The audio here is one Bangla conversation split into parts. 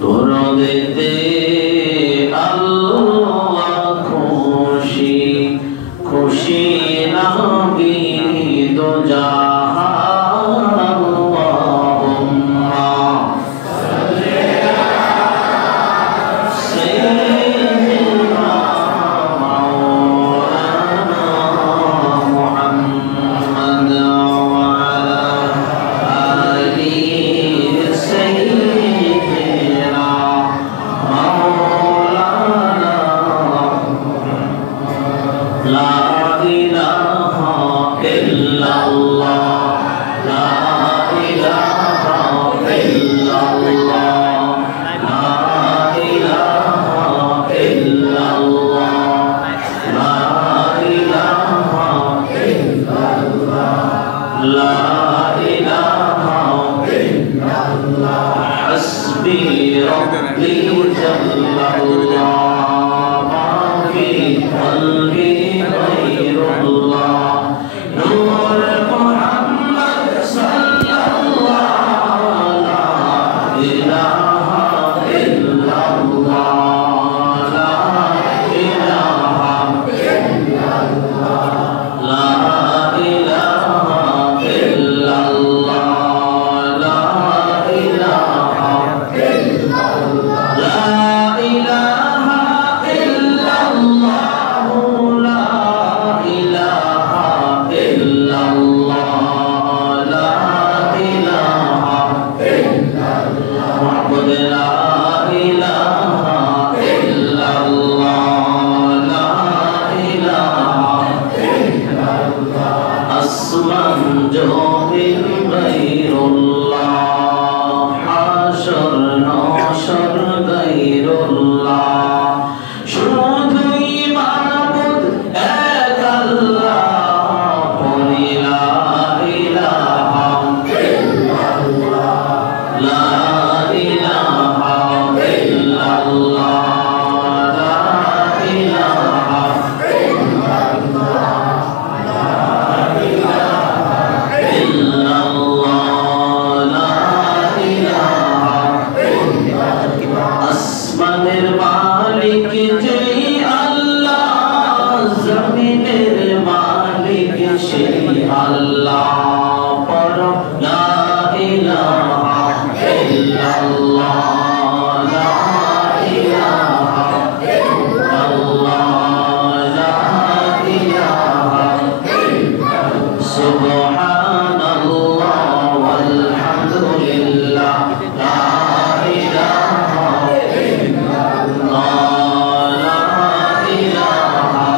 দরদেতে আল্লাহ খুশি খুশি নবী দো জাহান আল্লাহুম্মা সাল্লি আলা সাইয়্যিদিনা মাওলানা মুহাম্মাদ ওয়া আলা আলিহি সাইয়্যিদিনা মাওলানা লা ইলাহা ইল্লাল্লাহ লা ইলাহা ইল্লাল্লাহ লা ইলাহা ইল্লাল্লাহ লা ইলাহা ইল্লাল্লাহ লা ইলাহা ইল্লাল্লাহ হাসবি রাব্বি জাল্লাল্লাহ মা ফি কলবি গায়রুল্লাহ নূর মুহাম্মদ সাল্লাল্লাহু লা ইলাহা ইল্লাল্লাহ লা ইলাহা ইল্লাল্লাহ লা ইলাহা ইল্লাল্লাহ লা ইলাহা ইল্লাল্লাহ লা ইলাহা ইল্লাল্লাহ লা ইলাহা ইল্লাল্লাহ লা ইলাহা ইল্লাল্লাহ মুহাম্মদ লা ইলাহা ইল্লাল্লাহ লা ইলাহা ইল্লাল্লাহ আসমান জমিন গায়রুল্লাহ হাশর নাশর গায়রুল্লাহ শুধুই মাবুদ এক আল্লাহ পড়ি লা ইলাহা ইল্লাল্লাহ লা ইলাহা ইল্লাল্লাহ লা ইলাহা ইল্লাল্লাহ লা ইলাহা ইল্লাল্লাহ লা ইলাহা ইল্লাল্লাহ আসমানের মালিক যেই আল্লাহ জমিনের মালিক সেই আল্লাহ পর লা ইলাহা ইল্লাল্লাহ লা ইলাহা ইল্লাল্লাহ লা ইলাহা ইল্লাল্লাহ সুবহানাল্লাহ ওয়ালহামদুলিল্লাহ লা ইলাহা ইল্লাল্লাহ লা ইলাহা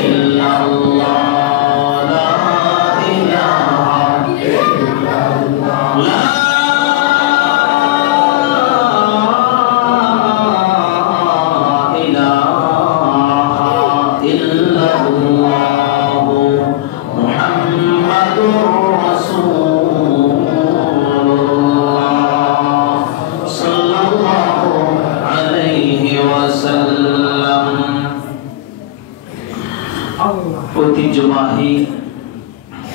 ইল্লাল্লাহ লা ইলাহা ইল্লাল্লাহ লা ইলাহা ইল্লাল্লাহ মুহাম্মাদুর রাসূলুল্লাহ সাল্লাল্লাহু আলাইহি ওয়াসাল্লাম। ঐতিহ্যবাহী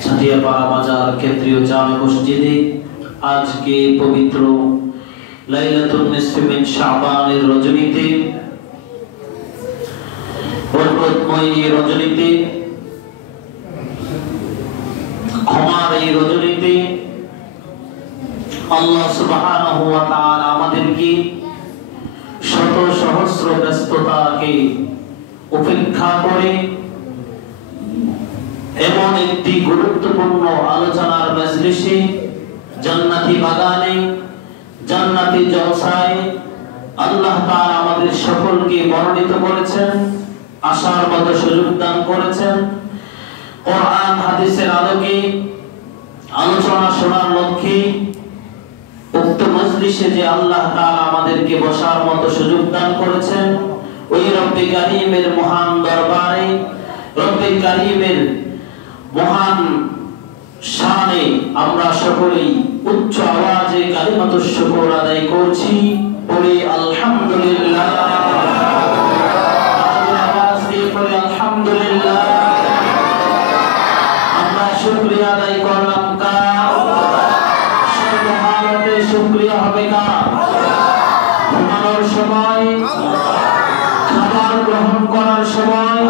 ছাতিয়াপাড়া বাজার কেন্দ্রীয় জামে মসজিদে আজকে পবিত্র লাইলাতুন নিসফি মিন শাবানের রজনীতে বরকতময় এই রজনীতে ক্ষমার এই রজনীতে আল্লাহ সুবহানাহু ওয়া তাআলা আমাদেরকে শত সহস্র ব্যস্ততাকে উপেক্ষা করে এমন একটি গুরুত্বপূর্ণ আলোচনার মজলিসে জান্নাতি বাগানে জান্নাতি জলসায় আল্লাহ তাআলা আমাদের সকলকে বর্ণিত করেছেন, আসার মতো সুযোগ দান করেছেন। কোরআন হাদিসের আলোকে আলোচনা শোনার লক্ষ্যে উক্ত মজলিসে যে আল্লাহ তাআলা আমাদেরকে বসার মতো সুযোগ দান করেছেন, ওই রব্বে কারীমের মহান দরবারে রব্বে কারীমের মহান শানে আমরা সকলেই উচ্চ আওয়াজে কালিমাতুশ শুকর আদায় করছি। পড়ি আলহামদুলিল্লাহ, আওয়াজ দিয়ে পড়ি আলহামদুলিল্লাহ। আমরা শুকরিয়া আদায় করলাম কার? সর্ব হালতে শুকর শুকরিয়া হবে কার? ঘুমানোর সময়, খাবার গ্রহণ করার সময়,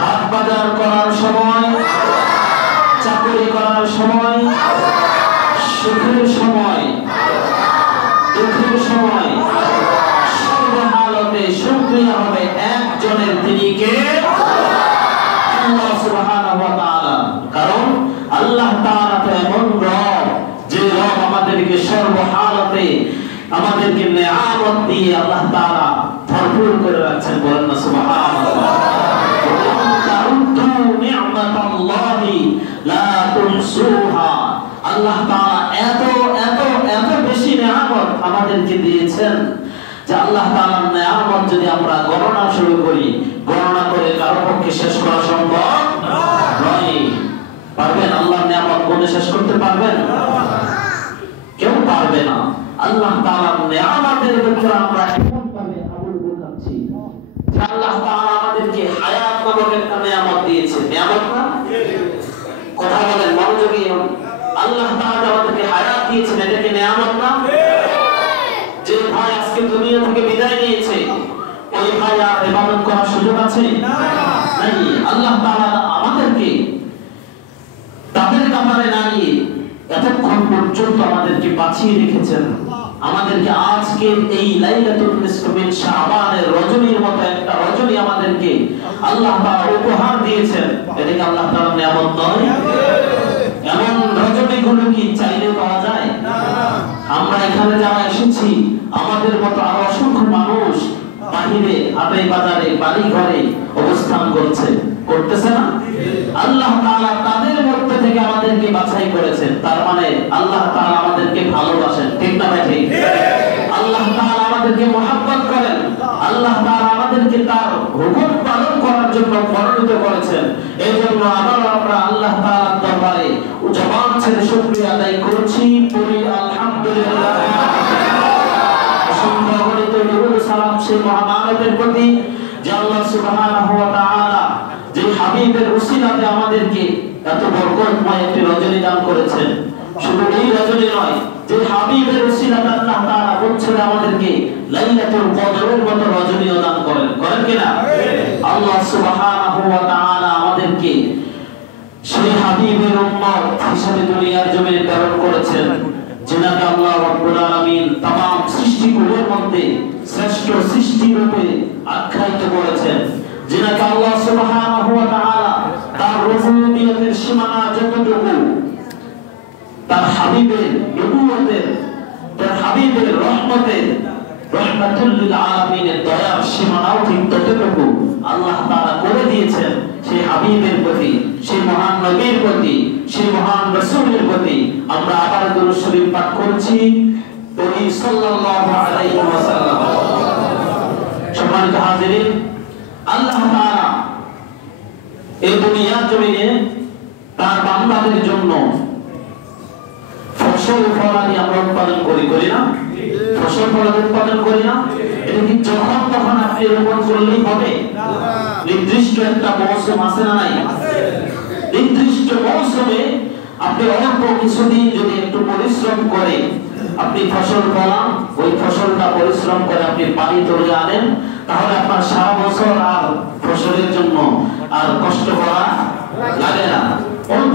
হাট বাজার করার সময়, চাকরি করার সময়, সুখের সময়, দুঃখের সময়, সর্বহালতে শুকরিয়া হবে একজনের, তিনি কে? আল্লাহ সুবহানাহু ওয়া তাআলা। কারণ আল্লাহ তাআলা তো এমন রব, যে রব আমাদেরকে সর্বহালতে আমাদেরকে নিয়ামত দিয়ে আল্লাহ তাআলা ভরপুর করে রাখছেন। বলেন না সুবহানাল্লাহ। নি'মাতাল্লাহি লা তুনসুহা। আল্লাহ তাআলা এত এত এত বেশি নিয়ামত আমাদেরকে দিয়েছেন যে আল্লাহ তাআলার নিয়ামত যদি আমরা গণনা শুরু করি, গণনা করে কারো পক্ষে শেষ করা সম্ভব নয়। পারবেন আল্লাহর নিয়ামত গুণে শেষ করতে পারবেন? কেউ পারবে না। আল্লাহ তাআলার নিয়ামতের ভিতরে আমরা এমন ভাবে আবুল বুকাচ্ছি যে আল্লাহ তাআলা আমাদেরকে হায়াত নামক একটা নিয়ামত দিয়েছে। নিয়ামত না? কথা বলেন মনোযোগী হন। আল্লাহ তাআলা আমাদেরকে হায়াত দিয়েছেন, এটা কি নিয়ামত না? যে ভাই আজকে দুনিয়া থেকে বিদায় নিয়েছে, ওই ভাই আর ইবাদত করার সুযোগ আছে? নাই। আল্লাহ তাআলা আমাদেরকে তাদের কাতারে দাঁড়িয়ে এতক্ষণ পর্যন্ত আমাদেরকে বাঁচিয়ে রেখেছেন। আমাদেরকে আজকে এই লাইলাতুল নিসফ মিন শাবানের রজনীর মতো একটা রজনী আমাদেরকে আল্লাহ তাআলা উপহার দিয়েছেন। এটা কি আল্লাহ তাআলার নিয়ামত নয়? এমন রজনীগুলো কি চাইলে পাওয়া যায়? আমরা এখানে যারা এসেছি, আমাদের মতো আরো অসংখ্য মানুষ বাহিরে, হাটে বাজারে, বাড়ি ঘরে অবস্থান করতেছে না? আল্লাহ তাআলা তাদের মধ্যে থেকে আমাদেরকে বাছাই করেছেন। তার মানে আল্লাহ তাআলা আমাদেরকে ভালোবাসেন। ঠিক না ভাই? ঠিক। আল্লাহ তাআলা আমাদেরকে মহব্বত করেন। আল্লাহ তাআলা আমাদেরকে তার হুকুম পালন করার জন্য মনোনীত করেছেন। এজন্য আবার আমরা আল্লাহ তাআলার দরবারে জবান ছেড়ে শুকরিয়া আদায় করছি। পড়ি আলহামদুলিল্লাহ। সম্মানিত দরুদ সালাম সেই মহামানবের প্রতি যে আল্লাহ সুবহানাহু ওয়া তাআলা যে হাবিবের উসিলাতে আমাদেরকে এত বরকতময় একটি রজনী দান করেছেন। শুধু এই রজনী নয়, যে হাবিবের উসিলাতে আল্লাহ তাআলা বলছেন আমাদেরকে লাইলাতুল কদরের মতো রজনীও দান করেন কিনা? আল্লাহ সুবহানাহু ওয়া তাআলা আমাদেরকে সেই হাবিবের উম্মত হিসেবে দুনিয়ার জমিনে প্রেরণ করেছেন, যিনাকে আল্লাহ রাব্বুল আলামিন तमाम সৃষ্টিগুলোর মধ্যে শ্রেষ্ঠ সৃষ্টি রূপে আখ্যায়িত করেছেন, যিনাকে আল্লাহ সুবহানাহু ওয়া তাআলা তার রুবুবিয়তের সীমানা যতটুকু, তার হাবিবের নবুয়তের, তার হাবিবের রহমতের, রহমাতুল লিল আলামিনের দয়ার সীমানাও ঠিক ততটুকু আল্লাহ তাআলা করে দিয়েছেন সেই হাবিবের প্রতি, সেই মহান নবীর প্রতি, সেই মহান রাসূলের প্রতি। আমরা আবার দরুদ শরীফ পাঠ করছি, পড়ি সাল্লাল্লাহু আলাইহি ওয়াসাল্লাম। সম্মানিত হাজিরিন, আল্লাহ তাআলা এই দুনিয়ার জমিনে তার বান্দাদের জন্য ফসল ফলাদি আমরা উৎপাদন করি না? ফসল ফলাদি উৎপাদন করি না? এটা কি যখন তখন আপনি রোপণ করলেই হবে? নির্দিষ্ট একটা মৌসুম আছে না নাই? নির্দিষ্ট মৌসুমে আপনি অল্প কিছুদিন যদি একটু পরিশ্রম করে আপনি ফসল ফলান, ওই ফসলটা পরিশ্রম করে আপনি পানি তুলে আনেন, তাহলে আপনার সারা বছর আর ফসলের জন্য আর কষ্ট করা লাগে না। অল্প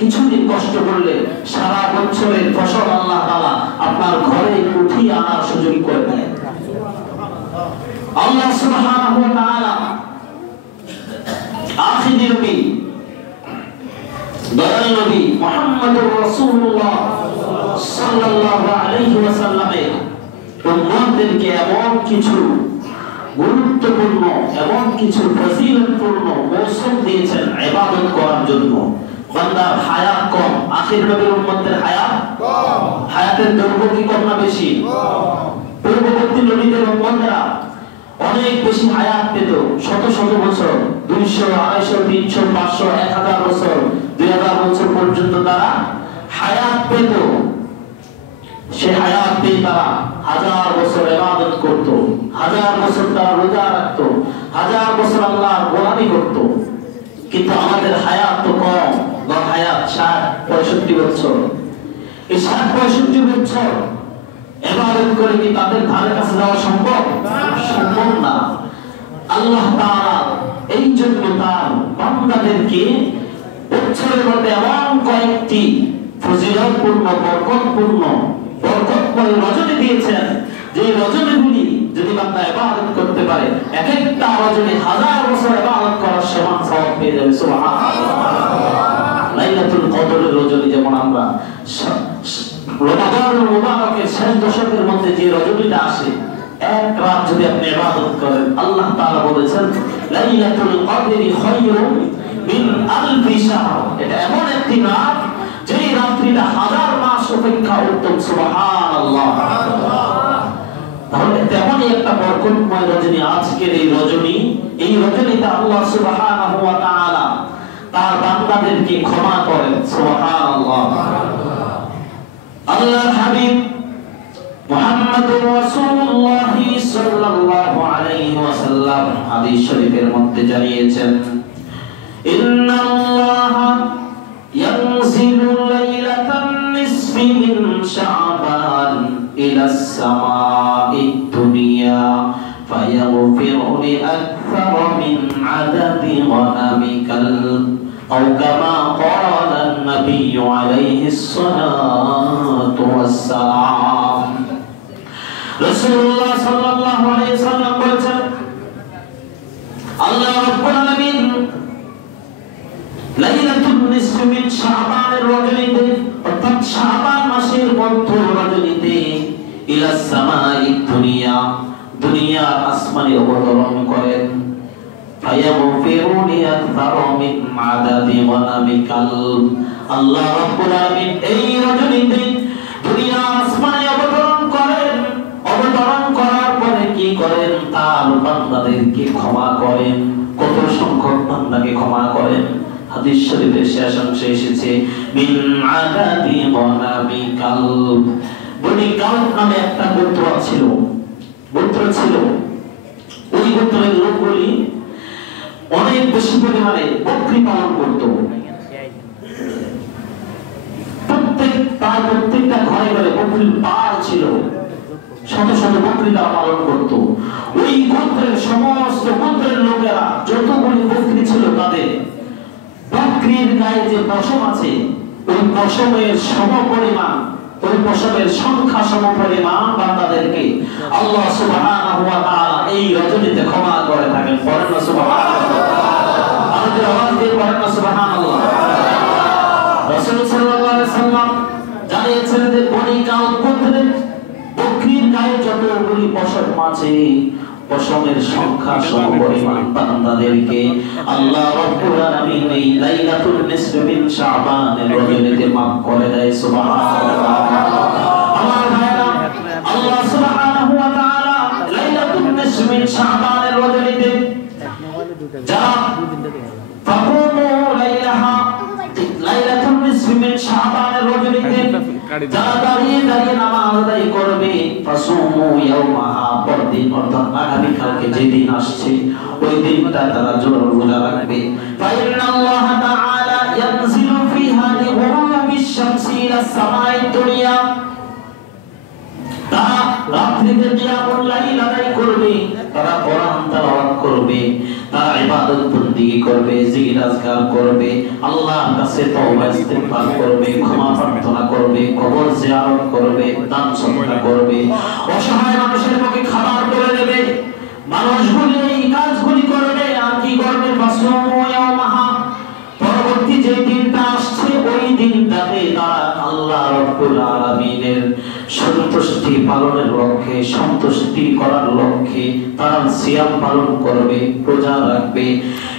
কিছুদিন কষ্ট করলে সারা বছরের ফসল আল্লাহ তাআলা আপনার ঘরে উঠিয়ে আনার সুযোগ করে দেয়। আল্লাহ সুবহানাহু ওয়া তাআলা আখির নবী, দয়াল নবী মুহাম্মদুর রাসূলুল্লাহ সাল্লাল্লাহু আলাইহি ওয়াসাল্লামের উম্মতদেরকে এমন কিছু গুরুত্বপূর্ণ, এমন কিছু ফজিলতপূর্ণ মৌসুম দিয়েছেন ইবাদত করার জন্য। বান্দার হায়াত কম, আখির নবীর উম্মতের হায়াত কম। হায়াতের দৈর্ঘ্য কি কম না বেশি? পূর্ববর্তী নবীদের উম্মতেরা অনেক বেশি হায়াত পেত, শত শত বছর, 200, 250, 300, 500, 1000 বছর, 2000 বছর পর্যন্ত তারা হায়াত পেত। সে হায়াত পেয়ে তারা 1000 বছর ইবাদত করত, 1000 বছর তারা রোজা রাখত, 1000 বছর আল্লাহর গোলামি করত। কিন্তু আমাদের হায়াত তো কম, হায়াত 60-65 বছর। এই ৬০-৬৫ বছর ইবাদত করে কি তাদের ধারে কাছে যাওয়া সম্ভব? সম্ভব না। আল্লাহ তাআলা এই জন্য তার বান্দাদেরকে বছরের মধ্যে এমন কয়েকটি ফজিলতপূর্ণ বরকতময় রজনী দিয়েছেন, যে রজনীগুলি যদি বান্দা ইবাদত করতে পারে, এক একটা রজনী 1000 বছর ইবাদত করার সমান সওয়াব পেয়ে যাবে। সুবহানাল্লাহ। লাইলাতুল কদরের রজনী যেমন আমরা রমাদানুল মুবারকের শেষ দশকের মধ্যে যে রজনীটা আসে, এক রাত যদি আপনি ইবাদত করেন, আল্লাহ তাআলা বলেছেন লাইলাতুল কদরি খায়রুম মিন আলফি শাহর। এটা এমন একটি রাত যেই রাত্রিটা 1000 মাস অপেক্ষা উত্তম। সুবহানাল্লাহ। তাহলে তেমনই একটা বরকতময় রজনী আজকের এই রজনী। এই রজনীতে আল্লাহ সুবহানাহু ওয়া তাআলা তার বান্দাদেরকে ক্ষমা করেন। সুবহানাল্লাহ। আল্লাহর হাবিব মুহাম্মদুর রাসূলুল্লাহ সাল্লাল্লাহু আলাইহি ওয়াসাল্লাম হাদিস শরীফের মধ্যে জানিয়েছেন, ইন্নাল্লাহা ইয়ানজিলু লাইলাতান নিসফি মিন শাবান ইলাস সামাঈদ দুনিয়া ফায়াগফিরু লিআকসার মিন আদাদি গনামিকাল أو كما قال النبي عليه الصلاة والسلام। রাসূলুল্লাহ সাল্লাল্লাহু আলাইহি ওয়াসাল্লাম বলেছেন, আল্লাহ রাব্বুল আলামিন লাইলাতুন নিসফি মিন শাবানের রজনীতে, অর্থাৎ শাবান মাসের মধ্য রজনীতে, ইলাস সামাঈদ দুনিয়া, দুনিয়ার আসমানে অবতরণ করেন। ফায়াগফিরু লিআকসার মিন আদাদি গনামিকাল। আল্লাহ রাব্বুল আলামিন এই রজনীতে দুনিয়ার আসমানে অবতরণ করেন। অবতরণ করার পরে কি করেন? তার বান্দাদেরকে ক্ষমা করেন। কত সংখ্যক বান্দাকে ক্ষমা করেন? হাদিস শরীফের শেষ অংশে এসেছে মিন আদাদি গনামিকাল। বনি কাউফ নামে একটা গোত্র ছিল। ওই গোত্রের লোকগুলি অনেক বেশি পরিমাণে বকরি পালন করত। প্রত্যেকটা ঘরে ঘরে বকরির পাল ছিল, শত শত বকরি তারা পালন করত। ওই গোত্রের সমস্ত গোত্রের লোকেরা যতগুলি বকরি ছিল, তাদের বকরির গায়ে যে পশম আছে, ওই পশমের সমপরিমাণ, ওই পশমের সংখ্যা সমপরিমাণ বান্দাদেরকে আল্লাহ সুবহানাহু ওয়া তাআলা এই রজনীতে ক্ষমা করে থাকেন। পড়েন না সুবহানাল্লাহ। আমাদের আওয়াজ দিয়ে পড়েন না সুবহানাল্লাহ। রাসূল সাল্লাল্লাহু আলাইহি ওয়াসাল্লাম জানিয়েছেন যে বনি কাউফ গোত্রের বকরির গায়ে যতগুলি পশম আছে, পশমের সংখ্যা সমপরিমাণ বান্দাদেরকে আল্লাহ রাব্বুল আলামিন এই লাইলাতুল নিসফি মিন শাবানের রজনীতে মাফ করে দেয়। সুবহানাল্লাহ। আমার ভাইরা, আল্লাহ সুবহানাহু ওয়া তাআলা লাইলাতুল নিসফি মিন শাবানের রজনীতে যারা ফাকুমু লাইলাহা, লাইলাতুল নিসফি মিন শাবানের রজনীতে যারা দাঁড়িয়ে দাঁড়িয়ে নামাজ আদায় করবে, ফাসুমু ইয়াওমাহা, পরদিন অর্থাৎ আগামী কালকে যেদিন আসছে ওই দিনটা তারা রোজা রাখবে। ফাইন্নাল্লাহ তাআলা ইয়ানজিলু ফিহা লিগুরুবিশ শামসি ইলাস সামাঈদ দুনিয়া। তারা রাত্রিতে কিয়ামুল লাইল আদায় করবে, তারা কোরআন তেলাওয়াত করবে, তারা ইবাদত বন্দেগী করবে, জিকির আজকার করবে, আল্লাহর কাছে তওবা ইস্তিগফার করবে, ক্ষমা প্রার্থনা করবে, কবর জিয়ারত করবে, দান সদকা করবে, অসহায় মানুষের পক্ষে খাবার করে দেবে। মানুষগুলি এই কাজগুলি করবে। আর কি করবে? ফাসুমু ইয়াওমাহা, পরবর্তী যে দিনটা আসছে ওই দিনটাতে তারা আল্লাহ রাব্বুল আলামিনের সন্তুষ্টি পালনের লক্ষ্যে, সন্তুষ্টি করার লক্ষ্যে তারা সিয়াম পালন করবে, রোজা রাখবে।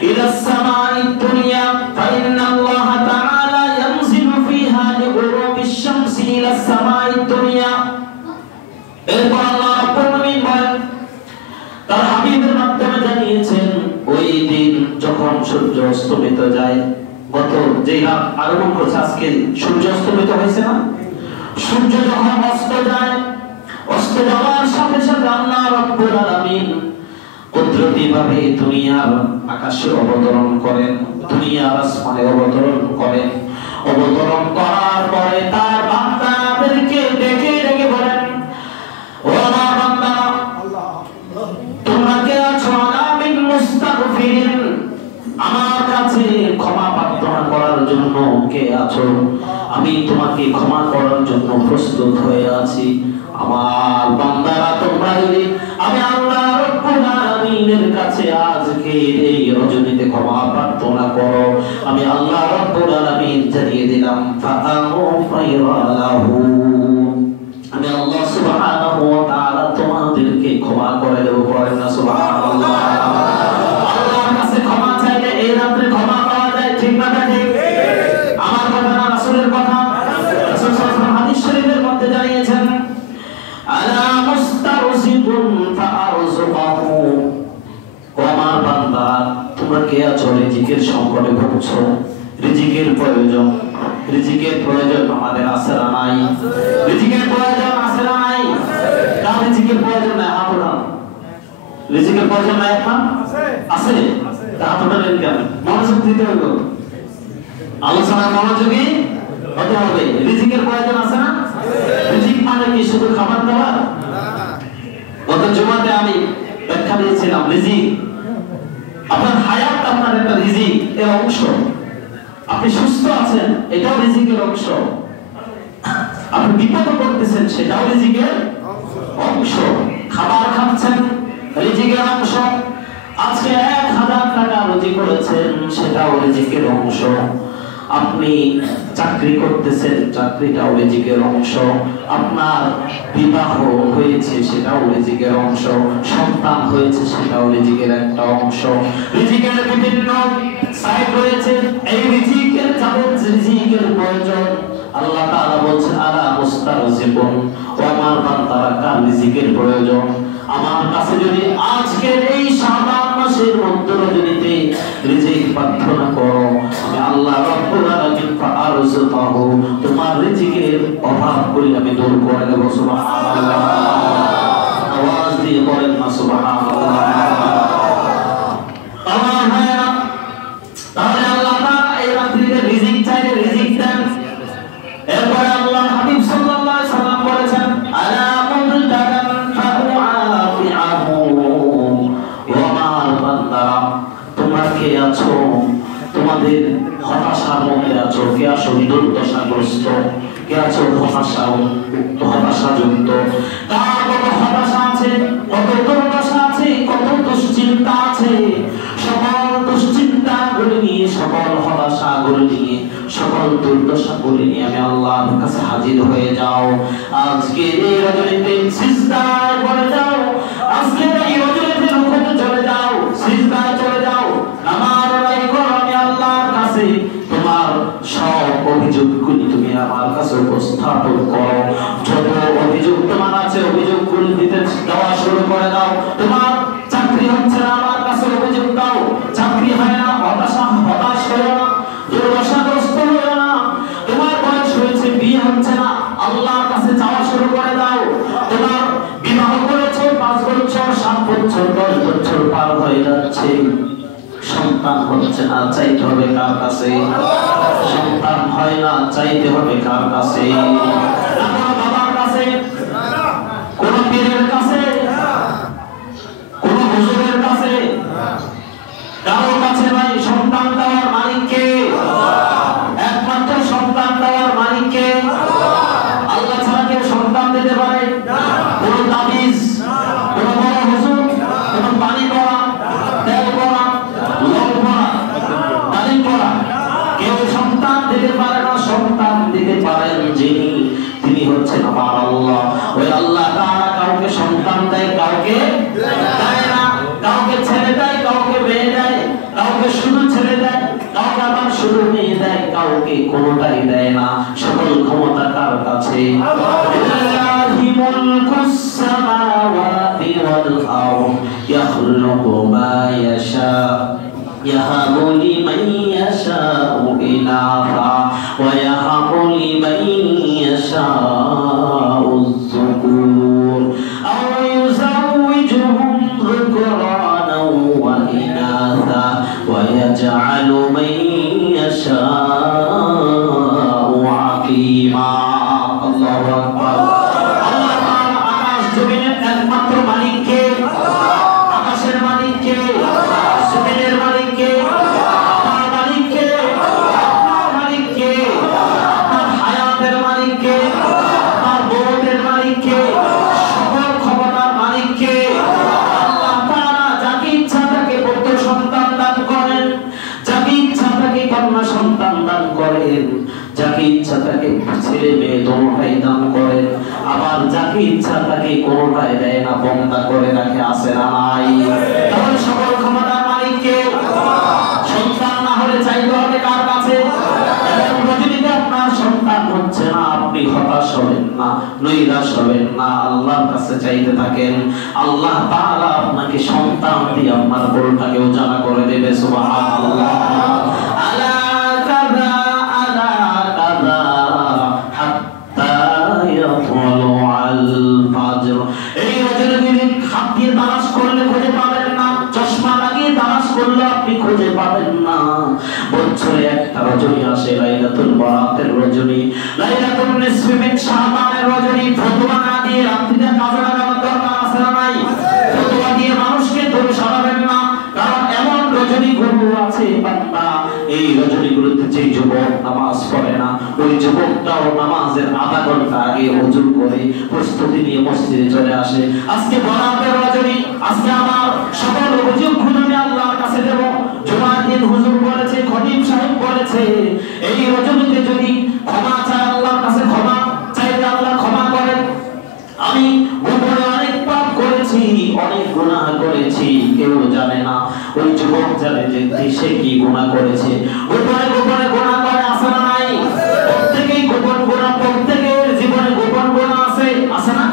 ইলাস সামাঈদ দুনিয়া ফাইন্নাল্লাহ তাআলা ইয়ানজিলু ফিহা লিগুরুবিশ শামসি ইলাস সামাঈদ দুনিয়া। এরপর আল্লাহ রাব্বুল আলামিন বলেন, তার হাবিবের মাধ্যমে জানিয়েছেন, ওই দিন যখন সূর্য অস্তমিত যায়, গত যে রাত আগমন করছে, আজকে সূর্য অস্তমিত হয়েছে না? সূর্য যখন অস্ত যায়, অস্ত যাওয়ার সাথে সাথে আল্লাহ রাব্বুল আলামিন কুদরতিভাবে দুনিয়ার আকাশে অবতরণ করেন, দুনিয়ার আসমানে অবতরণ করেন। অবতরণ করার পরে তার বান্দাদেরকে ডেকে ডেকে বলেন, ও আমার বান্দা, তোমরা কে আছো আলামিন মুস্তাগফিরিন, আমার কাছে ক্ষমা প্রার্থনা করার জন্য কে আছো? আমি তোমাকে ক্ষমা করার জন্য প্রস্তুত হয়ে আছি। আমার বান্দারা, তোমরা যদি আমি আল্লাহ রাব্বুল আলামিনের কাছে আজকে এই রজনীতে ক্ষমা প্রার্থনা করো, আমি আল্লাহ রাব্বুল আলামিন জানিয়ে দিলাম ফাআগফিরালাহু, আমি আল্লাহ সুবহানাহু ওয়া তাআলা তোমাদেরকে ক্ষমা করে দেব। পড়েন না সুবহানাল্লাহ। আল্লাহর কাছে ক্ষমা চাইলে এই রাতে ক্ষমা পাওয়া যায়, ঠিক না? ঠিক। আমার কথা না, রাসূলের কথা। রাসূল সাল্লাল্লাহু আলাইহি ওয়াসাল্লাম হাদিস শরীফের মধ্যে জানিয়েছেন, আলা মুস্তারসিকুন ফাআরযুকাহু, ও আমার বান্দা, তোমরা কে আছো রিজিকের সংকটে ভুগছো? রিজিকের প্রয়োজন, রিজিকের প্রয়োজন আমাদের আছে না নাই? রিজিকের প্রয়োজন আছে না নাই? কার রিজিকের প্রয়োজন নাই? হাত উঠান। রিজিকের প্রয়োজন নাই আপনার? আছে। হাত উঠালেন কেন? মনোযোগ দিতে হবে, আলোচনায় মনোযোগী হতে হবে। রিজিকের প্রয়োজন আছে না? রিজিক মানে কি শুধু খাবার দাবার? গত জুমাতে আমি ব্যাখ্যা দিয়েছিলাম, রিজিক আপনার হায়াত, আপনার একটা রিজিক এর অংশ। আপনি সুস্থ আছেন, এটাও রিজিকের অংশ। আপনি বিপদে পড়তেছেন, সেটাও রিজিকের অংশ। খাবার খাচ্ছেন, রিজিকের অংশ। আজকে 1000 টাকা রুজি করেছেন, সেটাও রিজিকের অংশ। আপনি চাকরি করতেছেন, চাকরিটাও রিজিকের অংশ। আপনার বিবাহ হয়েছে, সেটাও রিজিকের অংশ। সন্তান হয়েছে, সেটাও রিজিকের একটা অংশ। রিজিকের বিভিন্ন সাইড রয়েছে। এই রিজিকের যাবত রিজিকের প্রয়োজন আল্লাহ তাআলা বলছেন, আলা মুস্তারজিকুন, ও আমার বান্দারা, কার রিজিকের প্রয়োজন? আমার কাছে যদি আজকের এই শাবান মাসের মধ্যে রজনীতে রিজিক প্রার্থনা করো, আমি আল্লাহ রাব্বুল আলামিন ফাআরযুকাহু, তোমার রিজিকের অভাব করি আমি দূর করে দেব। সুবহানাল্লাহ। আওয়াজ দিয়ে বলেন না সুবহানাল্লাহ। আমার ভাইরা, তাহলে আল্লাহ তাআলা এই রাত্রিতে রিজিক চাইলে রিজিক দেন। এরপরে আল্লাহ হাবিব সাল্লাল্লাহু আলাইহি সাল্লাম বলেছেন, আলা মুবতাদান ফাউআফিআহু, ও আমার বান্দারা, তোমরা কে আছো তোমাদের হতাশার মধ্যে আছো? কে আছো দুর্দশাগ্রস্ত? কে আছো হতাশাযুক্ত? কার কত হতাশা আছে, কত দুর্দশা আছে, কত দুশ্চিন্তা আছে? সকল দুশ্চিন্তাগুলো নিয়ে, সকল হতাশাগুলো নিয়ে, সকল দুর্দশাগুলো নিয়ে আমি আল্লাহর কাছে হাজির হয়ে যাও। আজকে এই রজনীতে সিজদায় পড়ে যাও। আজকে এই রজনীতে রুকুতে চলে যাও, সিজদায় চলে যাও, নামাজ আদায় করো। আমি আল্লাহর কাছে তোমার সব অভিযোগগুলি তুমি আমার কাছে উপস্থাপন করো। যত অভিযোগ তোমার আছে, অভিযোগগুলি দিতে দেওয়া শুরু করে দাও। তোমার চাকরি হচ্ছে না, আমার কাছে অভিযোগ দাও। চাকরি হয় না, হতাশ হয়ে না, দুর্দশাগ্রস্ত হয়ে না। তোমার বয়স হয়েছে, বিয়ে হচ্ছে না, আল্লাহর কাছে চাওয়া শুরু করে দাও। তোমার বিবাহ করেছো 5 বছর, 7 বছর, 10 বছর পার হয়ে যাচ্ছে, সন্তান হচ্ছে না, চাইতে হবে কার কাছে? সন্তান হয় না, চাইতে হবে কার কাছে? বাবার কাছে, কোন পীরের কাছে, কোন হুজুরের কাছে, কারো কাছে নাই। সন্তান দেওয়ার মালিক কে? একমাত্র সন্তান দেওয়ার মালিক কে? আল্লাহ ছাড়া কেউ সন্তান দিতে পারে? কোন তাবিজ, কোন বড় হুজুর, কোন পানি পড়া, তেল পড়া, লং পড়া, তালিম পড়া, কেউ সন্তান দিতে পারে না। সন্তান দিতে পারেন যিনি, তিনি হচ্ছেন আমার আল্লাহ। ওই আল্লাহ তাআলা কাউকে সন্তান দেয়, কাউকে দেয় না। কাউকে ছেড়ে দেয়, কাউকে মেয়ে দেয়, কাউকে শুধু ছেড়ে দেয়, কাউকে আবার শুধু মেয়ে দেয়, কাউকে কোনোটাই দেয় না। সকল ক্ষমতা কার কাছে? লিল্লাহি মুলকুস সামাওয়াতি ওয়াল আরদ ইয়াখলুকু মা ইয়াশা ইয়াহাবু লিমান ইয়াশাউ ইনাথা ওয়া ইয়াহাবু লিমান ইয়াশাউ যুকুর আও ইউযাওwijuhum যুকরানা ওয়া ইনাথা ওয়া ইয়াজআলু মান ইয়াশাউ ছেলে মেয়ে দোনোটাই দান করেন, আবার যাকে ইচ্ছা তাকে কোনোটাই দেয় না, বন্ধা করে রাখে, আছে না নাই? তাহলে সকল ক্ষমতার মালিক কে? সন্তান না হলে চাইতে হবে কার কাছে? রজনীতে আপনার সন্তান হচ্ছে না, আপনি হতাশ হবেন না, নৈরাশ হবেন না, আল্লাহর কাছে চাইতে থাকেন। আল্লাহ তাআলা আপনাকে সন্তান দিয়ে আপনার গোলটাকে উজালা করে দেবে। সুবহানাল্লাহ। আলা কাযা আলা কাযা হাত্তা ইয়াতুলু আল ফাজর। এই রজনীতে হাত দিয়ে তালাশ করলে খুঁজে পাবেন না, চশমা লাগিয়ে তালাশ করলে আপনি খুঁজে পাবেন না। বছরে একটা রজনী আসে, লাইলাতুল বরাতের রজনী, লাইলাতুল নিসফি মিন শাবানের রজনী। ফতোয়া না দিয়ে রাত্রিতে কাজে লাগানোর দরকার আছে না নাই? ফতোয়া দিয়ে মানুষকে দূরে সরাবেন না, কারণ এমন রজনীগুলো আছে বান্দা, এই রজনীগুলোতে যে যুবক নামাজ পড়ে না, ওই যুবকটাও নামাজের আধা ঘন্টা আগে ওযু করে প্রস্তুতি নিয়ে মসজিদে চলে আসে। আজকে বরাতের রজনী, আজকে আমার সকল অভিযোগগুলো আমি আল্লাহর কাছে দেব। জুমার দিন হুজুর বলেছে, খতিব সাহেব বলেছে, এই রজনীতে যদি ক্ষমা চায় আল্লাহর কাছে, ক্ষমা চাইলে আল্লাহ ক্ষমা করেন। আমি গোপনে অনেক পাপ করেছি, অনেক গুনাহ করেছি, কেউ জানে না। ওই যুবক জানে যে সে কি গুনাহ করেছে। গোপনে গোপনে গুনাহ করে, আছে না নাই? প্রত্যেকেই গোপন গুনাহ, প্রত্যেকের জীবনে গোপন গুনাহ আছে, আছে না?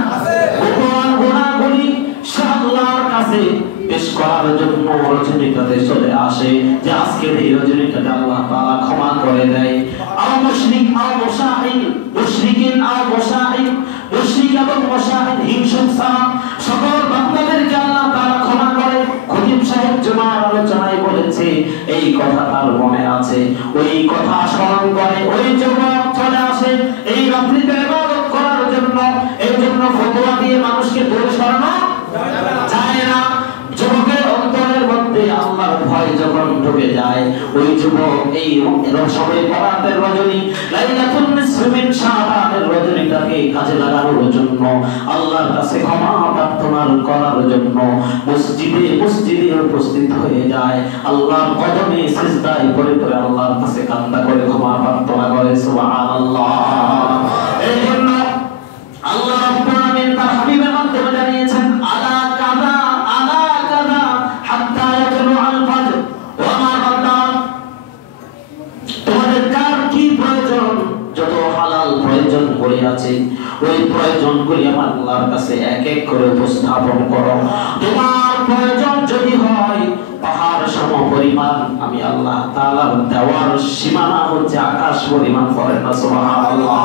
গোপন গুনাহগুলি সে আল্লাহর কাছে পেশ করার জন্য রজনীটাতে চলে আসে, যে আজকের এই রজনীটাতে আল্লাহ তাআলা ক্ষমা করে দেয়। আও মুশরিক আও মুশাহিদ, মুশরিকিন আও মুশাহিদ, মুশরিক এবং মুশাহিদ হিংসুক ছাড়া সকল বান্দাদেরকে আল্লাহ তাআলা ক্ষমা করে। খতিব সাহেব জুমার আলোচনায় বলেছে, এই কথা তার মনে আছে, ওই কথা স্মরণ করে ওই যুবক চলে আসে এই রাত্রিতে ইবাদত করার জন্য। এই জন্য ফতোয়া দিয়ে মানুষকে দূরে সরানো যায় না। যুবকের অন্তরের মধ্যে আল্লাহর ভয় যখন ঢুকে যায়, ওই যুবক এই সবে বরাতের রজনী, লাইলাতুল নিসফি মিন শাবানের রজনীটাকে কাজে লাগানোর জন্য, আল্লাহর কাছে ক্ষমা প্রার্থনা করার জন্য মসজিদে উপস্থিত হয়ে যায়। আল্লাহর কদমে সিজদায় পড়ে পড়ে আল্লাহর কাছে কান্না করে ক্ষমা প্রার্থনা করে। সুবহানাল্লাহ। এই জন্য আল্লাহ রাব্বুল আলামিন তার হাবিবের মাধ্যমে জানিয়েছেন, আলা কাযা আলা কাযা হাত্তা ইয়াতুলু আল ফাজর। ও আমার বান্দা, তোমাদের কার কি প্রয়োজন, যত হালাল প্রয়োজন পড়ে আছে, ওই প্রয়োজনগুলি আমার আল্লাহর কাছে এক এক করে উপস্থাপন করো। তোমার প্রয়োজন যদি হয় পাহাড় সম পরিমাণ, আমি আল্লাহ তাআলার দেওয়ার সীমানা হচ্ছে আকাশ পরিমাণ। করেন না সুবহানাল্লাহ।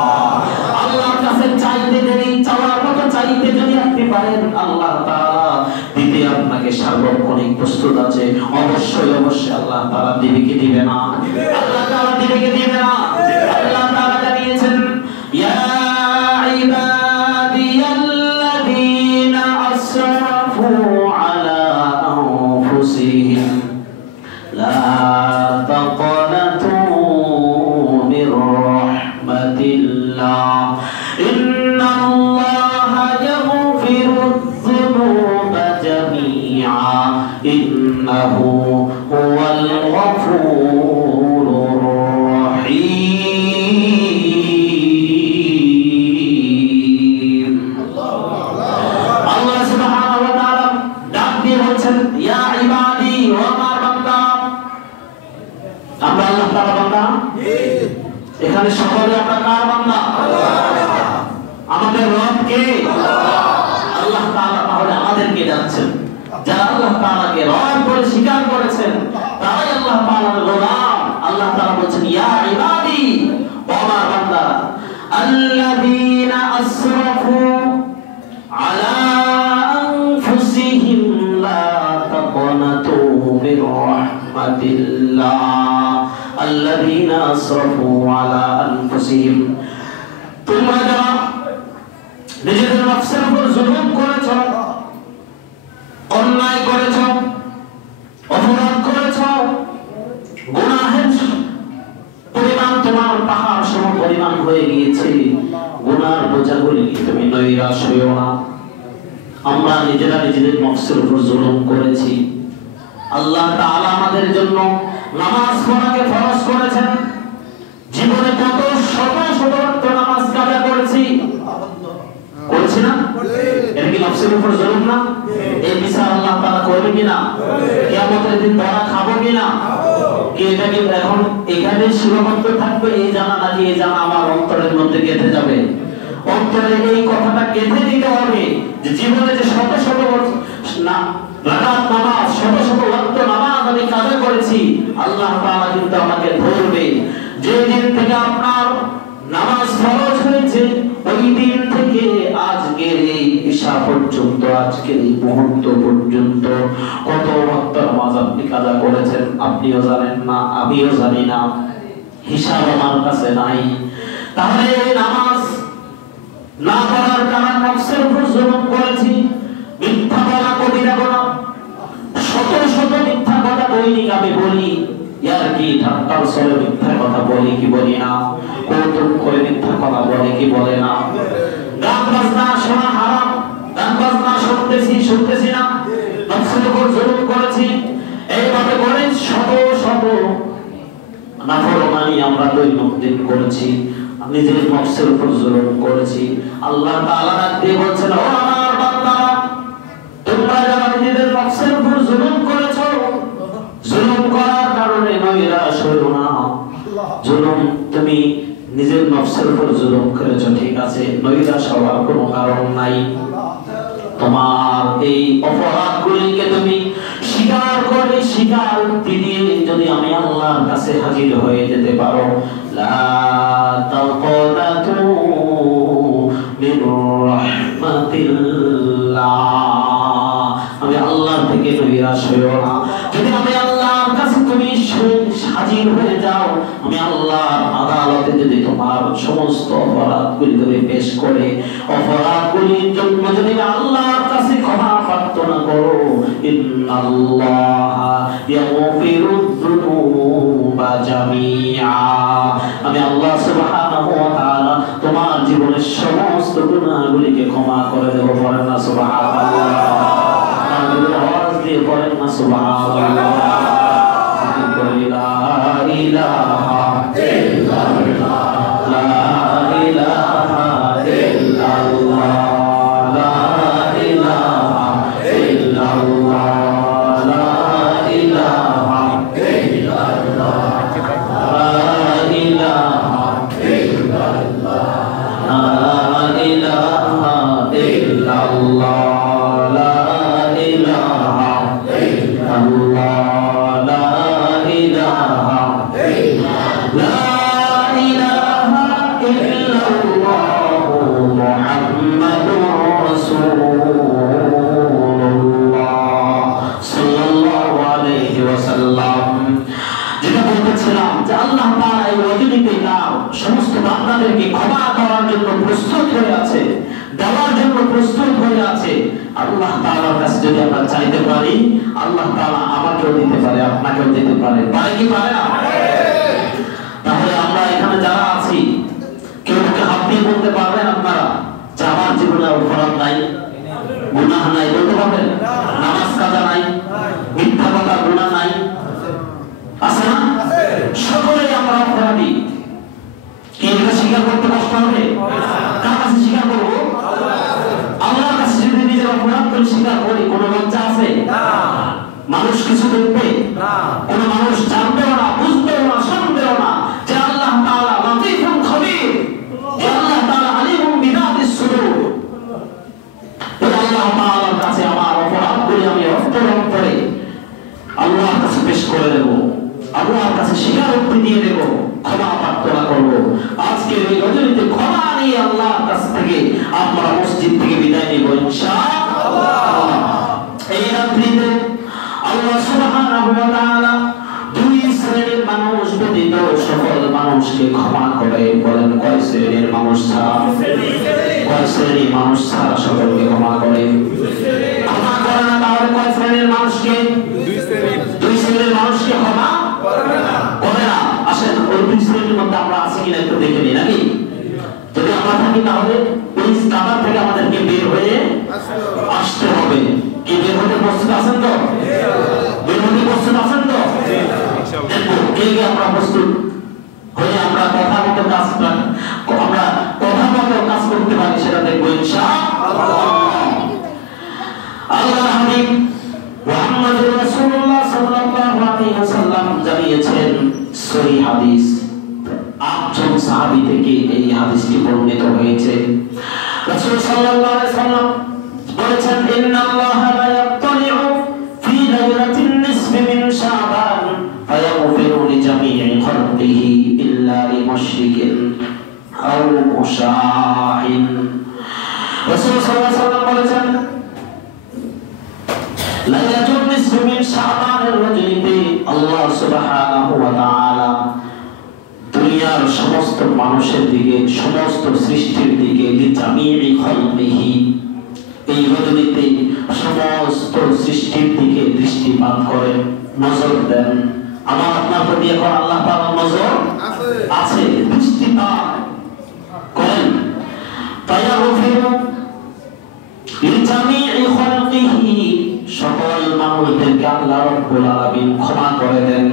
আল্লাহর কাছে চাইতে দেরি, চাওয়ার মতো চাইতে যদি আপনি পারেন, আল্লাহ তাআলা দিতে আপনাকে সার্বক্ষণিক প্রস্তুত আছে। অবশ্যই অবশ্যই আল্লাহ তাআলা দিবে কি দিবে না? আল্লাহ তাআলা দিবে কি দিবে না? আল্লাহ তাআলা জানিয়েছেন, ইয়া ইবাদিয়াল্লাযীনা আসরাফু আলা আনফুসিহিম লা তাকনাতু মির রাহমাতিল্লাহ ইন্নাল্লাহা ইয়াগফিরুয-যুনুবা জামিআ ইন্নাহু হুয়াল গফুরুর রহিম। আল্লাহ সুবহানাহু ওয়া তাআলা ডাক দিয়ে বলছেন, ইয়া ইবাদি, ও আমার বান্দা। আমরা আল্লাহ তাআলার বান্দা। এখানে সকলে আমরা কার বান্দা? আমাদের রব কে? আল্লাহ তাআলা। তাহলে আমাদেরকে যাচ্ছেন, যারা আল্লাহ তাআলাকে রব বলে স্বীকার করেছেন, তারাই আল্লাহ তাআলার গোলাম। আল্লাহ তাআলা বলছেন, ইয়া ইবাদি, ও আমার বান্দা, আল্লাযীনা আসরাফু আলা আনফুসিহিম লা তাকনাতু মির রাহমাতিল্লাহ। আল্লাযীনা আসরাফু আলা আনফুসিহিম, তোমরা যারা নিজেদের নফসের উপর জুলুম করেছো, অন্যায় করেছো, অপরাধ করেছো, গুনাহের পরিমাণ তোমার পাহাড় সম পরিমাণ হয়ে গিয়েছে, গুনার বোঝাগুলি তুমি নৈরাশ হইও না। আমরা নিজেরা নিজেদের নফসের উপর জুলুম করেছি। আল্লাহ তাআলা আমাদের জন্য নামাজ পড়াকে ফরজ করেছেন। জীবনে কত শত শত ওয়াক্ত নামাজ কাজা করেছি, করেছি না? এটা কি নফসের উপর জুলুম না? এই বিচার আল্লাহ তাআলা করবে কিনা? কিয়ামতের দিন ধরা খাবো কিনা? কি এটা কি এখন এখানে সীমাবদ্ধ থাকবে এই জানা, নাকি এই জানা আমার অন্তরের মধ্যে গেঁথে যাবে? অন্তরে এই কথাটা গেঁথে দিতে হবে যে জীবনে যে শত শত রাকাত নামাজ, শত শত ওয়াক্ত নামাজ আমি কাজা করেছি, আল্লাহ তাআলা কিন্তু আমাকে ধরবে। যে দিন থেকে আপনার নামাজ ফরজ হয়েছে ওই দিন থেকে আজকের এই ঈশা পর্যন্ত, আজকের এই মুহূর্ত পর্যন্ত কত ওয়াক্ত নামাজ আপনি কাজা করেছেন আপনিও জানেন না, আমিও জানি না, হিসাব আমার কাছে নাই। তাহলে এই নামাজ না পড়ার কারণে নফসের উপর জুলুম করেছি, মিথ্যা বলা, কবিরা বলা, শত শত মিথ্যা কথা দৈনিক আমি বলি, ইয়ার কি ঠাট্টার ছলে মিথ্যা কথা বলি কি বলি না, কৌতুক করে মিথ্যা কথা বলে কি বলে না, গান বাজনা শোনা হারাম, গান বাজনা শুনতেছি না, নফসের উপর জুলুম করেছি। এইভাবে করে শত শত নাফরমানি আমরা দৈনন্দিন করেছি, নিজের নফসের উপর জুলুম করেছি। আল্লাহ তাআলা দিয়ে বলছেন, ও আমার বান্দারা, তোমরা যারা নিজেদের নফসের উপর জুলুম করেছো, জুলুম করার কারণে নৈরাশ হইও না। জুলুম তুমি নিজের নফসের উপর জুলুম করেছো, ঠিক আছে, নৈরাশ হওয়ার কোনো কারণ নাই। তোমার এই অপরাধগুলিকে তুমি স্বীকার করে স্বীকারোক্তি দিয়ে যদি আমি আল্লাহর কাছে হাজির হয়ে যেতে পারো, লা তাকনাতু মির রাহমাতিল্লাহ, আমি আল্লাহর থেকে নৈরাশ হইও না। যদি আমি আল্লাহর কাছে তুমি হাজির হয়ে যাও, আমি আল্লাহর আদালতে যদি তোমার সমস্ত অপরাধগুলি তুমি পেশ করে অপরাধগুলির জন্য যদি আল্লাহর কাছে ক্ষমা প্রার্থনা করো, ইন্নাল্লাহা ইয়াগফিরুয যুনুবা জামিআ, আমি আল্লাহ সুবহানাহু ওয়া তাআলা তোমার জীবনের সমস্ত গুনাহগুলিকে ক্ষমা করে দেব। বলেন না সুবহানাল্লাহ, আওয়াজ দিয়ে বলেন না সুবহানাল্লাহ। লা ইলাহা ইল্লাল্লাহ, লা ইলাহা ইল্লাল্লাহ, লা ইলাহা ইল্লাল্লাহ, লা ইলাহা ইল্লাল্লাহ, লা ইলাহা ইল্লাল্লাহ, লা ইলাহা ইল্লাল্লাহ, লা ইলাহা ইল্লাল্লাহ, সমস্ত বান্দাদেরকে ক্ষমা করার জন্য প্রস্তুত হয়ে আছে, দেওয়ার জন্য প্রস্তুত হয়ে আছে। আল্লাহ তাআলার কাছে যদি আমরা চাইতে পারি, আল্লাহ তাআলা আমাকেও দিতে পারে, আপনাকেও দিতে পারে, পারে কি পারে না? তাহলে আমরা এখানে যারা আছি, কেউ কে হাত দিয়ে বলতে পারবেন আপনারা যে আমার জীবনে অপরাধ নাই, গুনাহ নাই, বলতে পারবেন? নামাজ কাজা নাই, মিথ্যা কথা গুনাহ নাই, আছে না? সকলেই আমরা অপরাধী। কি এটা স্বীকার করতে কষ্ট হবে? কার কাছে স্বীকার করবো? আল্লাহর কাছে। যদি নিজের অপরাধ করে স্বীকার করি, কোনো লজ্জা আছে? মানুষ কিছু দেখবে? কোনো মানুষ জানবেও না, বুঝবেও না, শুনবেও না যে আল্লাহ তাআলা লাতীফুন খবীর, যে আল্লাহ তাআলা আলিমুন বিযাতিস সুদূর। আল্লাহ তাআলার কাছে আমার অপরাধগুলি আমি অন্তরে আল্লাহর কাছে পেশ করে দেব, আল্লাহর কাছে স্বীকারোক্তি দিয়ে দেব, ক্ষমা প্রার্থনা করব। আজকে এই রজনীতে ক্ষমা নিয়ে আল্লাহর কাছ থেকে আমরা মসজিদ থেকে বিদায় নিব ইনশাআল্লাহ। এই রাত্রিতে আল্লাহ সুবহানাহু ওয়া তাআলা দুই শ্রেণীর মানুষ ব্যতীত সকল মানুষকে ক্ষমা করে। বলেন কয় শ্রেণীর মানুষ ছাড়া? কয় শ্রেণীর মানুষ ছাড়া সকলকে ক্ষমা করে? ক্ষমা করে না, তাহলে কয় শ্রেণীর মানুষকে? দুই শ্রেণীর মানুষকে ক্ষমা করে না। আসেন ওই দুই শ্রেণীর মধ্যে আমরা আছি কিনা একটু দেখে নিই, নাকি? যদি আমরা থাকি তাহলে ওই কাতার থেকে আমাদেরকে বের হয়ে আসতে হবে। কি বের হতে প্রস্তুত আছেন তো? বের হতে প্রস্তুত আছেন তো? দেখবো কে কে আমরা প্রস্তুত হয়ে আমরা হাদিস। 8 জন সাহাবী থেকে এই হাদিসটি বর্ণিত হয়েছে। রাসূল সাল্লাল্লাহু আলাইহি ওয়াসাল্লাম বলেছেন, ইন্নাল্লাহা লা ইয়াত্তালিউ ফি লাইলাতিন নিসফি মিন শাবান ফায়াগফিরু লিজামি'i খালকিহি ইল্লা লিmushrikin আও মুশাহিন। রাসূল সাল্লাল্লাহু আলাইহি ওয়াসাল্লাম বলেছেন, লাইলাতুন নিসফি মিন শাবানের রজনীতে আল্লাহ সুবহানাহু ওয়া তাআলা দুনিয়ার সমস্ত মানুষের দিকে, সমস্ত সৃষ্টির দিকে, লিজামি'i খালকিহি, এই রজনীতে সমস্ত সৃষ্টির দিকে দৃষ্টিপাত করেন, নজর দেন। আমার আপনার প্রতি এখন আল্লাহ তাআলার নজর আছে, দৃষ্টিপাত করেন। ফায়াগফিরু লিজামি'i খালকিহি, সকল মানুষদেরকে আল্লাহ রাব্বুল আলামিন ক্ষমা করে দেন।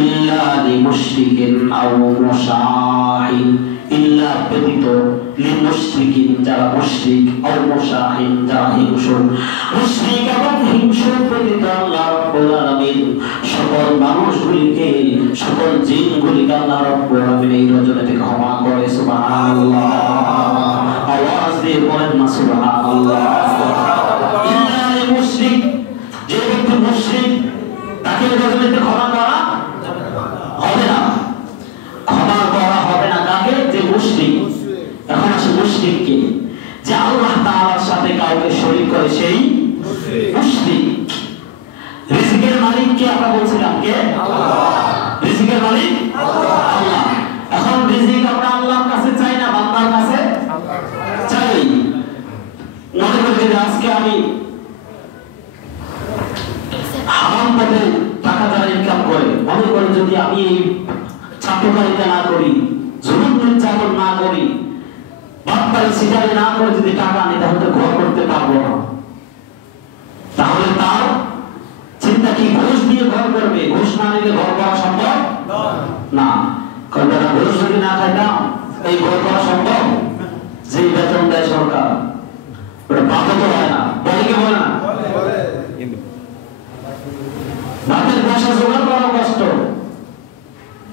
ইল্লা লিমুশরিকিন আও মুশাহিন, ইল্লা ব্যতীত, লিমুশরিকিন যারা মুশরিক, আও মুশাহিন যারা হিংসুক। মুশরিক এবং হিংসুক ব্যতীত আল্লাহ রাব্বুল আলামিন সকল মানুষগুলিকে, সকল জিনগুলিকে আল্লাহ রাব্বুল আলামিন এই রজনীতে ক্ষমা করে। সুবহানাল্লাহ, আওয়াজ দিয়ে বলেন না সুবহানাল্লাহ। ইল্লা লিমুশরিক, যে ব্যক্তি মুশরিক তাকে রজনীতে ক্ষমা করা হবে না, ক্ষমা করা হবে না। কাকে? যে মুশরিক। এখন আসে মুশরিককে, যে আল্লাহ তাআলার সাথে কাউকে শরীক করে, সেই মুশরিক। রিজিকের মালিক কে? আমরা বলছিলাম কে? আল্লাহ। রিজিকের মালিক আল্লাহ। এখন রিজিক আমরা আল্লাহর কাছে চাই না, বান্দার কাছে চাই। মনে করি যে আজকে আমি হারাম পথে টাকা যারা ইনকাম করে, মনে করি যদি আমি এই চাটুকারিতা না করি, জুলুম নির্যাতন না করি, বাটপারি সিটারি না করে যদি টাকা আনি, তাহলে ঘর করতে পারবো না। তাহলে তার চিন্তা কি ঘুষ দিয়ে ঘর করবে? ঘুষ না নিলে ঘর করা সম্ভব না। কারণ ঘুষ যদি না খাইতাম এই ঘর করা সম্ভব? যে বেতন দেয় সরকার, ওটা বাধ্য তো হয় না, বলে কি বলে না? ভাতের পয়সা জোগাড় করা কষ্ট,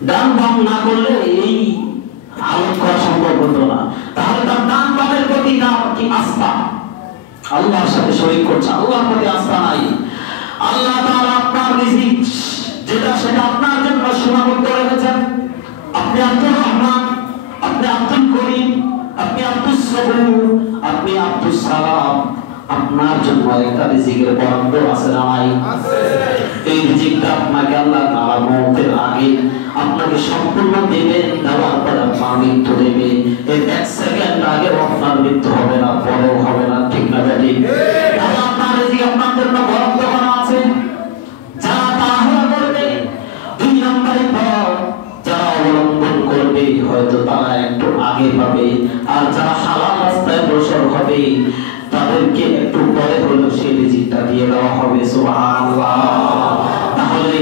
দান বাম না করলে এই হালত করা সম্ভব হতো না। তাহলে তার দান বামের প্রতি না কি আস্থা? আল্লাহর সাথে শরীক করছে, আল্লাহর প্রতি আস্থা নাই। আল্লাহ তাআলা আপনার রিজিক যেটা, সেটা আপনার জন্য সীমাবদ্ধ রেখেছেন। আপনি আব্দুর রহমান, আপনি আব্দুল করিম, আপনি আব্দুস সবুর, আপনি আব্দুস সালাম, আপনার জন্য একটা রিজিকের বরাদ্দ আছে না নাই? এই রিজিকটা আপনাকে আল্লাহ তাআলা মওতের আগে আপনাকে সম্পূর্ণ দেবেন, দেওয়ার পরে আপনার মৃত্যু দেবে। এর 1 সেকেন্ড আগে আপনার মৃত্যু হবে না, পরেও হবে না, ঠিক না বেঠিক? আপনার রিজিক আপনার জন্য বরাদ্দ করা আছে। যারা তাড়াহুড়া করবে, 2 নম্বরে পথ যারা অবলম্বন করবে, হয়তো তারা একটু আগে পাবে। আর যারা হালাল রাস্তায় অগ্রসর হবে, তাদেরকে একটু পরে হলেও সেই রিজিকটা দিয়ে দেওয়া হবে। সুবহানাল্লাহ। তাহলে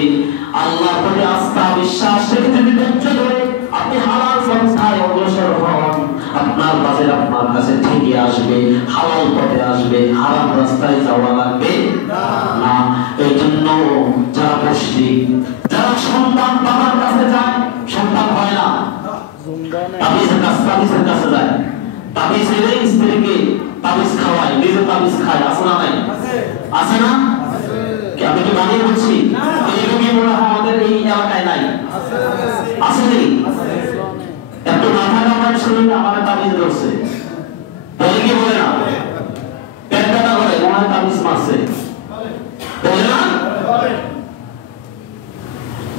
আল্লাহর প্রতি আস্থা, বিশ্বাস রেখে যদি ধৈর্য ধরে আপনি হালাল পন্থায় অগ্রসর হন, আপনার বাজার আপনার কাছে ঠিকই আসবে, হালাল পথে আসবে, হারাম রাস্তায় যাওয়া লাগবে না। এই জন্য যারা মুশরিক, যারা সন্তান বাবার কাছে যায়, সন্তান হয় না, তাবিজের কাছে যায়, তাবিজের স্ত্রীকে তাবিজ খাওয়ায়, নিজে তাবিজ খায়, আছে না নাই? আছে না? আমি কি বানিয়ে বলছি? এই রোগী মনে হয় আমাদের এই এলাকায় নাই, আছে নেই? একটু মাথা কামাই শুনলে আমাদের তাবিজ ধরছে, বলে কি বলে না? পেট ব্যথা করে, মনে হয় তাবিজ মারছে, বলে না?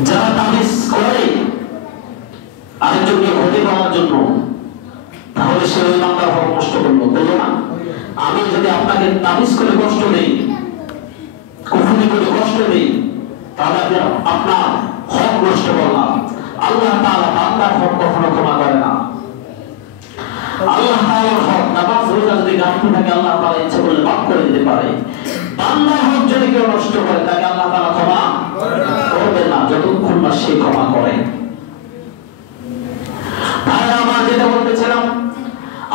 যারা তাবিজ করে আরেকজনকে ক্ষতি করার জন্য, তাহলে সে ওই বান্দার হক নষ্ট করলো, বললো না? আমি যদি আপনাকে তাবিজ করে কষ্ট দেই, কুফরি করে কষ্ট দেই, তাহলে আপনার হক নষ্ট করলাম। আল্লাহ তাআলা বান্দার হক কখনো ক্ষমা করে না। আল্লাহ তাআলার হক, নামাজ রোজা যদি গাফিল থাকে, আল্লাহ তাআলা ইচ্ছা করলে মাফ করে দিতে পারে। বান্দার হক যদি কেউ নষ্ট করে, তাকে আল্লাহ তাআলা ক্ষমা করবে না, যতক্ষণ না সে ক্ষমা করে। ভাইরা আমার, যেটা বলতেছিলাম,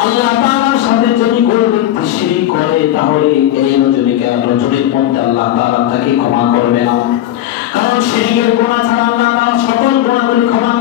আল্লাহ তাআলার সাথে যদি কোনো ব্যক্তি শিরক করে, তাহলে এই রজনীর মধ্যে আল্লাহ তাআলা তাকে ক্ষমা করবে না। কারণ শিরকের গুনাহ ছাড়া আল্লাহ তাআলা সকল গুনাহগুলি ক্ষমা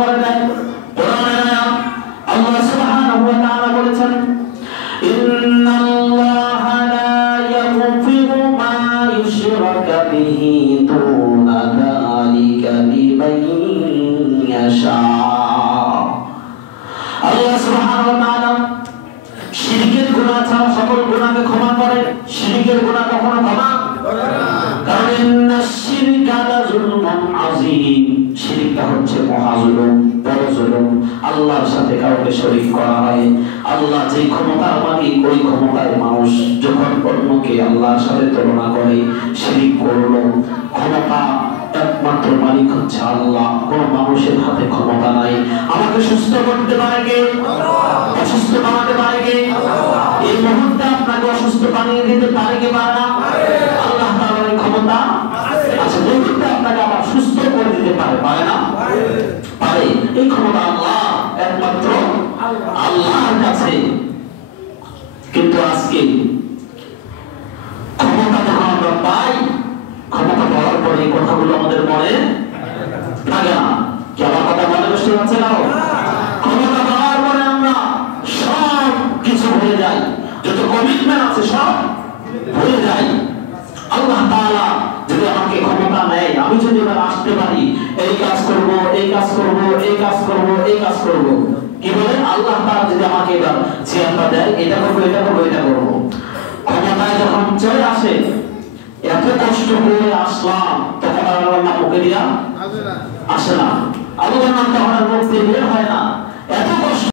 শিরকের গুনাহ কখনো ক্ষমা করে না, কারণ ইন্নাশ শিরকা লাযুলমুন আযীম, শিরকটা হচ্ছে মহা জুলুম, বড় জুলুম। আল্লাহর সাথে কাউকে শরীক করা হয়। আল্লাহ যে ক্ষমতার মালিক, ওই ক্ষমতায় মানুষ যখন অন্যকে আল্লাহর সাথে তুলনা করে শিরক করলো। ক্ষমতা একমাত্র মালিক হচ্ছে আল্লাহ, কোন মানুষের হাতে ক্ষমতা নাই। আমাকে সুস্থ করতে পারে কে? অসুস্থ বানাতে পারে কে? এই মুহূর্তে আপনাকে অসুস্থ বানিয়ে দিতে পারে কে? পারে না? আল্লাহ তাআলার ক্ষমতা আছে। মুহূর্তে আপনাকে আবার সুস্থ করে দিতে পারে, পারে না? পারে। এই ক্ষমতা আল্লাহ, একমাত্র আল্লাহর কাছে। কিন্তু আজকে ক্ষমতা যখন আমরা পাই, ক্ষমতা পাওয়ার পরে এই কথাগুলো আমাদের মনে থাকে না। কি আমার কথা মনে কষ্ট হচ্ছে না? ক্ষমতা পাওয়ার পরে আমরা সব কিছু ভুলে যাই, যত কমিটমেন্ট আছে সব ভুলে যাই। আল্লাহ তাআলা যদি আমাকে ক্ষমতা নেয়, আমি যদি এবার আসতে পারি, এই কাজ করব, এই কাজ করব, এই কাজ করব, এই কাজ করব, কি বলে আল্লাহ তাআলা যদি আমাকে এবার চেয়ারটা দেয়, এটা করব, এটা করব, এটা করব, ক্ষমতায় যখন চলে আসে, এত কষ্ট করে আসলাম, তখন আল্লাহর নাম মুখে দিয়া আসে না, আল্লাহর নাম তখন আর মুখ দিয়ে বের হয় না। এত কষ্ট